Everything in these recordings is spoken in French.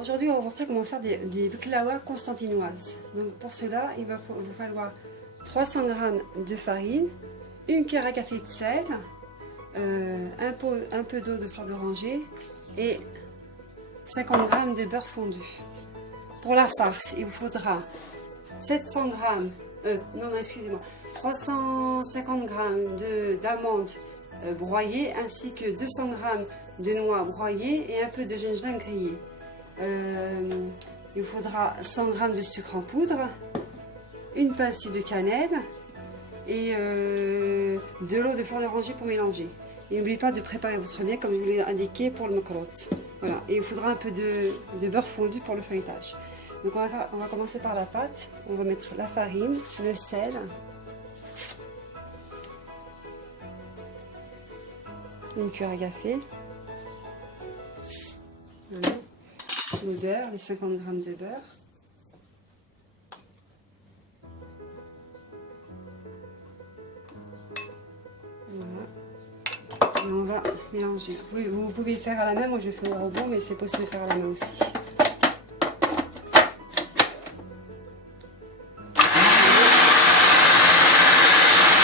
aujourd'hui, on va vous montrer comment faire des baklawa constantinoises. Donc pour cela, il va vous falloir 300 g de farine, une cuillère à café de sel, un peu d'eau de fleur d'oranger et 50 g de beurre fondu. Pour la farce, il vous faudra 700 g, non, excusez-moi, 350 g d'amandes broyées ainsi que 200 g de noix broyées et un peu de gingembre grillé. Il vous faudra 100 g de sucre en poudre, une pincée de cannelle et de l'eau de fleur d'oranger pour mélanger. Et n'oubliez pas de préparer votre miel comme je vous l'ai indiqué pour le mokrout. Voilà. Et il vous faudra un peu de beurre fondu pour le feuilletage. Donc on va commencer par la pâte. On va mettre la farine, le sel, une cuillère à café, voilà. Le beurre, les 50 g de beurre. Voilà. Et on va mélanger. Vous pouvez le faire à la main, moi je fais au robot, mais c'est possible de faire à la main aussi.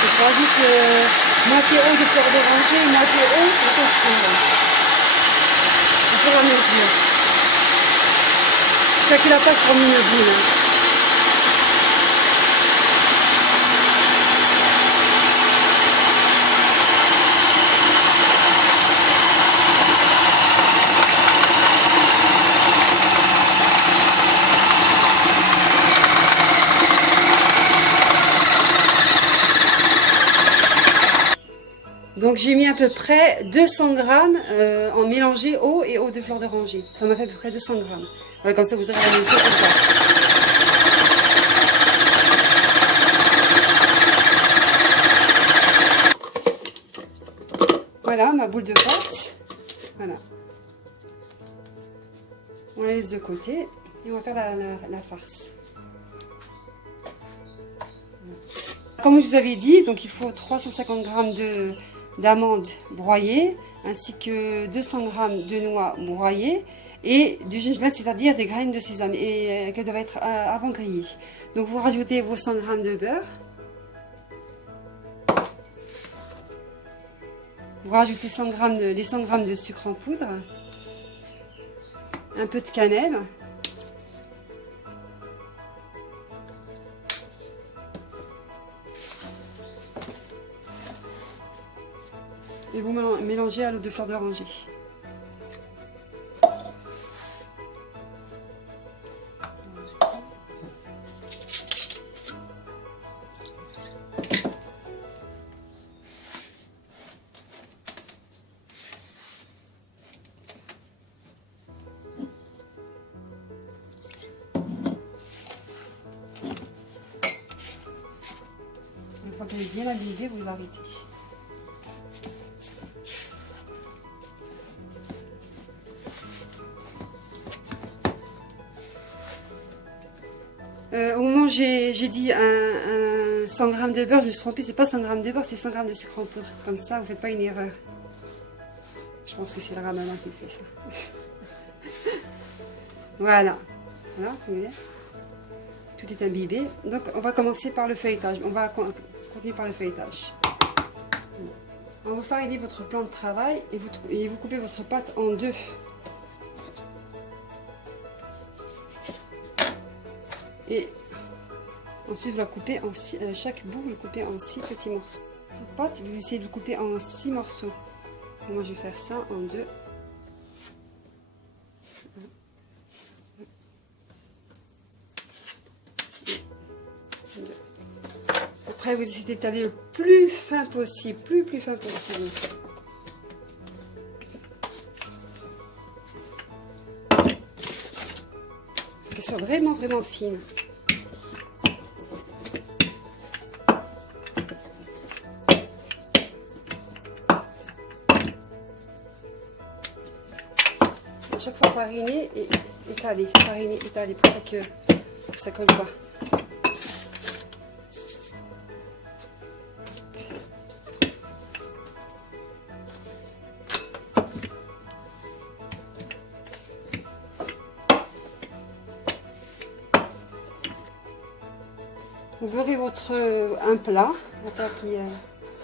Je rajoute moitié eau de fleur d'oranger et moitié eau de concombre. Au fur et à mesure. Chaque la pâte forme une boule. Donc j'ai mis à peu près 200 g en mélangé eau et eau de fleur d'oranger. Ça m'a fait à peu près 200 g. Voilà, comme ça vous aurez la mesure exacte. Voilà ma boule de pâte. Voilà. On la laisse de côté et on va faire la farce. Comme je vous avais dit, donc il faut 350 g d'amandes broyées ainsi que 200 g de noix broyées et du gingembre, c'est-à-dire des graines de sésame et qu'elles doivent être avant grillées. Donc vous rajoutez vos 100 g de beurre, vous rajoutez les 100 g de sucre en poudre, un peu de cannelle, et vous mélangez à l'eau de fleur d'oranger. Une fois qu'elle est bien aligné, vous arrêtez. Au moment où j'ai dit un 100 g de beurre, je me suis trompée, c'est pas 100 g de beurre, c'est 100 g de sucre en poudre. Comme ça, vous ne faites pas une erreur. Je pense que c'est le ramadan qui fait ça. Voilà. Voilà, vous voyez. Tout est imbibé. Donc, on va commencer par le feuilletage. On va continuer par le feuilletage. On va fariner votre plan de travail et vous coupez votre pâte en deux. Et ensuite, vous la coupez en chaque bout, vous le coupez en 6 petits morceaux. Cette pâte, vous essayez de le couper en 6 morceaux. Et moi, je vais faire ça en 2. Après, vous essayez d'étaler le plus fin possible, plus fin possible. Qu'elle soit vraiment fine. À chaque fois fariner et étaler, fariner, étaler pour que ça colle pas. Vous beurrez un plat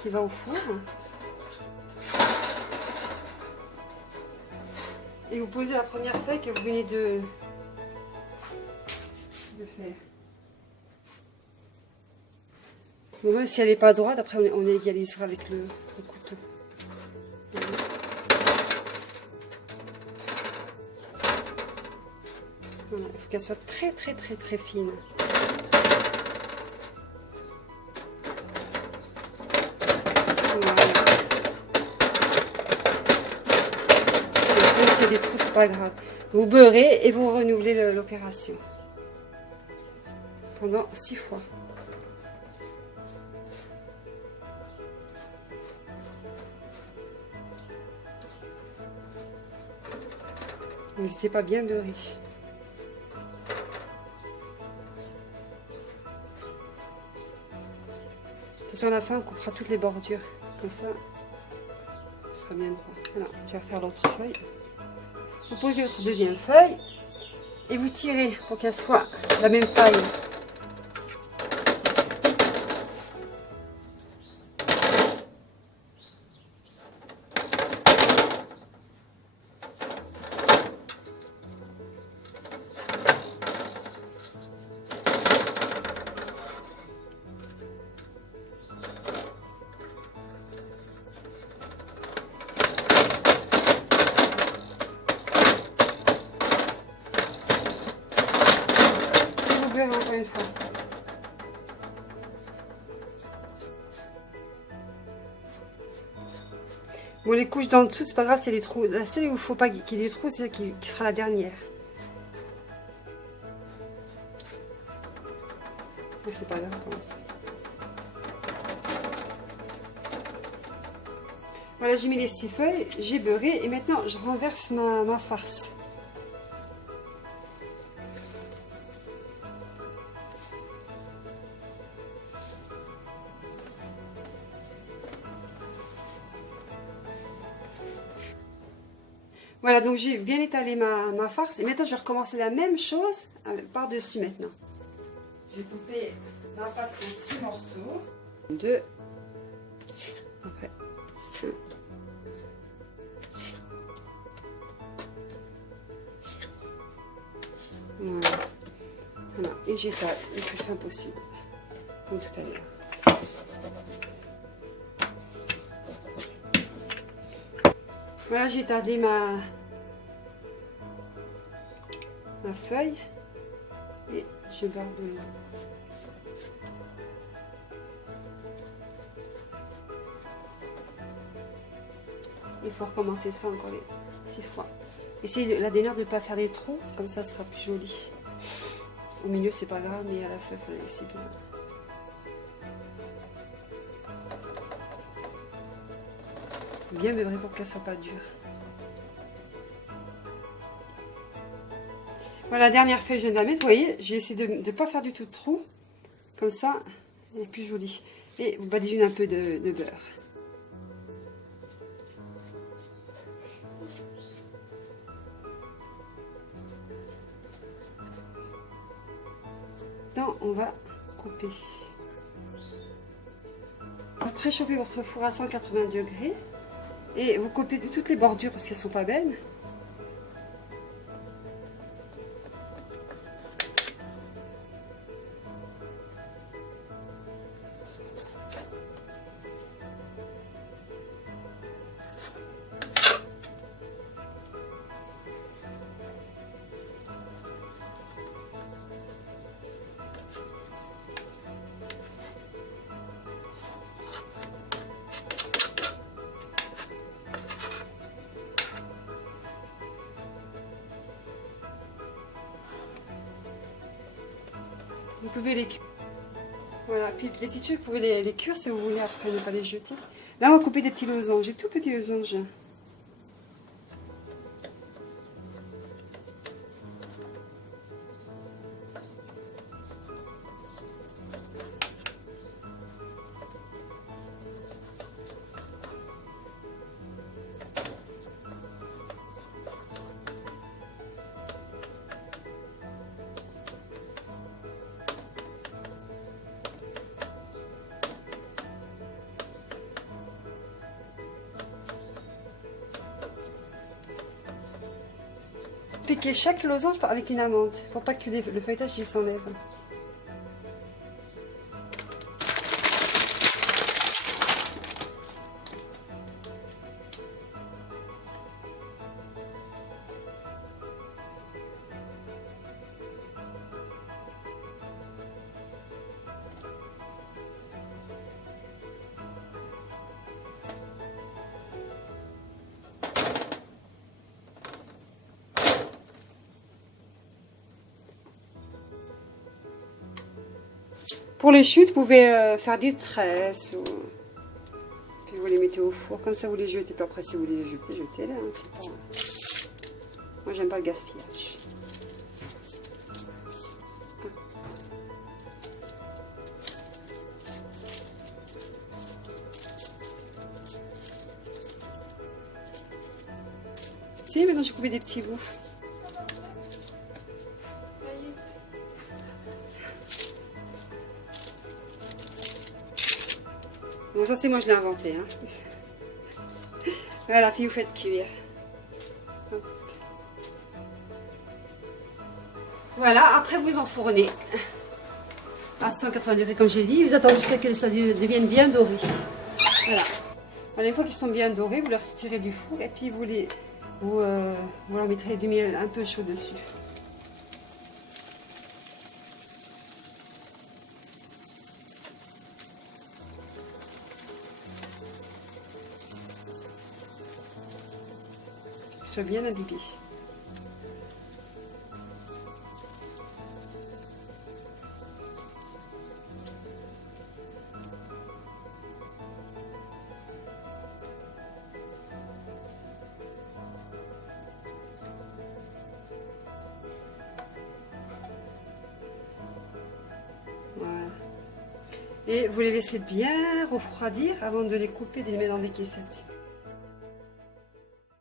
qui va au four. Et vous posez la première feuille que vous venez de faire. Donc même si elle n'est pas droite, après on égalisera avec le couteau. Voilà, il faut qu'elle soit très fine. Voilà. Même s'il y a des trous, c'est pas grave. Vous beurrez et vous renouvelez l'opération pendant 6 fois. N'hésitez pas à bien beurrer. Attention, à la fin, on coupera toutes les bordures. Comme ça, ce sera bien droit. Voilà, je vais faire l'autre feuille. Vous posez votre deuxième feuille et vous tirez pour qu'elle soit la même taille. Encore une fois. Bon, les couches d'en dessous, c'est pas grave, c'est les trous. La seule où il ne faut pas qu'il y ait des trous, c'est celle qui sera la dernière. Mais c'est pas grave, on commence. Voilà, j'ai mis les 6 feuilles, j'ai beurré et maintenant je renverse ma farce. Voilà, donc j'ai bien étalé ma farce et maintenant je vais recommencer la même chose par-dessus maintenant. Je vais couper ma pâte en 6 morceaux. 2. Après 1. Voilà. Voilà. Et j'étale le plus fin possible, comme tout à l'heure. Voilà, j'ai étalé ma feuille et je beurre de l'eau. Il faut recommencer ça encore les 6 fois. Essayez la dernière de ne pas faire des trous, comme ça sera plus joli. Au milieu c'est pas grave, mais à la fin il faut la laisser bien. Il faut bien beurrer pour qu'elle soit pas dure. Voilà, la dernière feuille, je viens de la mettre. Vous voyez, j'ai essayé de ne pas faire du tout de trou. Comme ça, elle est plus jolie. Et vous badigeonnez un peu de beurre. Maintenant, on va couper. Vous préchauffez votre four à 180 degrés. Et vous coupez de toutes les bordures parce qu'elles ne sont pas belles. Vous pouvez les cuire. Voilà, puis les petits trucs, vous pouvez les cuire si vous voulez après, ne pas les jeter. Là, on va couper des petits losanges, des tout petits losanges. piquer chaque losange avec une amande pour pas que le feuilletage il s'enlève. Pour les chutes, vous pouvez faire des tresses. Ou... Puis vous les mettez au four, comme ça vous les jetez. Puis après, si vous voulez les jeter, jetez-les. Hein, pas... Moi, j'aime pas le gaspillage. Si, maintenant j'ai coupé des petits bouts. Bon, ça c'est moi, je l'ai inventé. Hein. Voilà, puis vous faites cuire. Hop. Voilà, après vous enfournez à 180 degrés comme j'ai dit. Vous attendez jusqu'à ce que ça devienne bien doré. Voilà. Alors, une fois qu'ils sont bien dorés, vous les retirez du four et puis vous leur mettrez du miel un peu chaud dessus. Soit bien imbibé. Voilà. Et vous les laissez bien refroidir avant de les couper et de les mettre dans des caissettes.